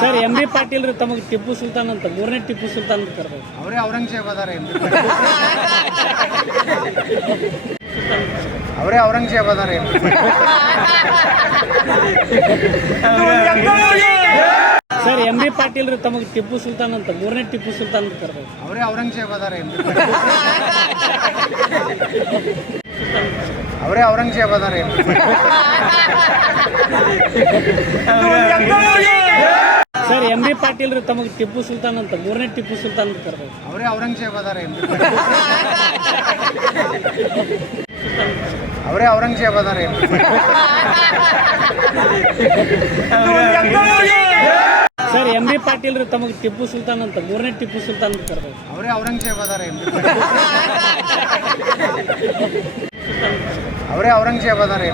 sir M B Patil ರೀ ತಮಗೆ ಟಿಪ್ಪು ಸುಲ್ತಾನ್ ಅಂತ ಮೂರನೇ ಟಿಪ್ಪು ಸುಲ್ತಾನ್ ಅಂತ ಕರೆದ್ರು ಅವರೇ ಔರಂಗಜೇಬ್ ಅದಾರೆ ಅವರೇ ಔರಂಗಜೇಬ್ ಅದಾರೆ ಸರ್ ಎಂ ಬಿ ಪಾಟೀಲ್ ರೀ ತಮಗೆ ಟಿಪ್ಪು ಸುಲ್ತಾನ್ ಅಂತ ಮೂರನೇ ಟಿಪ್ಪು ಸುಲ್ತಾನ್ ಅಂತ ಕರೆದ್ರು ಅವರೇ ಔರಂಗಜೇಬ್ ಅದಾರೆ ಅವರೇ ಔರಂಗಜೇಬ್ ಅದಾರ ಎಂ ಬಿ ಪಾಟೀಲ್ ರೀ ತಮಗೆ ಟಿಪ್ಪು ಸುಲ್ತಾನ್ ಅಂತ ಮೂರನೇ ಟಿಪ್ಪು ಸುಲ್ತಾನ್ ಅಂತ ಕರೆದ್ರು ಅವರೇ ಔರಂಗಜೇಬ್ ಅದಾರೆ ಅವರೇ ಔರಂಗಜೇಬ್ ಅದಾರೆ ಸರ್ ಎಂ ಬಿ ಪಾಟೀಲ್ ರೀ ತಮಗೆ ಟಿಪ್ಪು ಸುಲ್ತಾನ್ ಅಂತ ಮೂರನೇ ಟಿಪ್ಪು ಸುಲ್ತಾನ್ ಅಂತ ಕರೆದ್ರು ಅವರೇ ಔರಂಗಜೇಬ್ ಅದಾರೆ ಅವರೇ ಔರಂಗಜೇಬ್ ಅದಾರೆ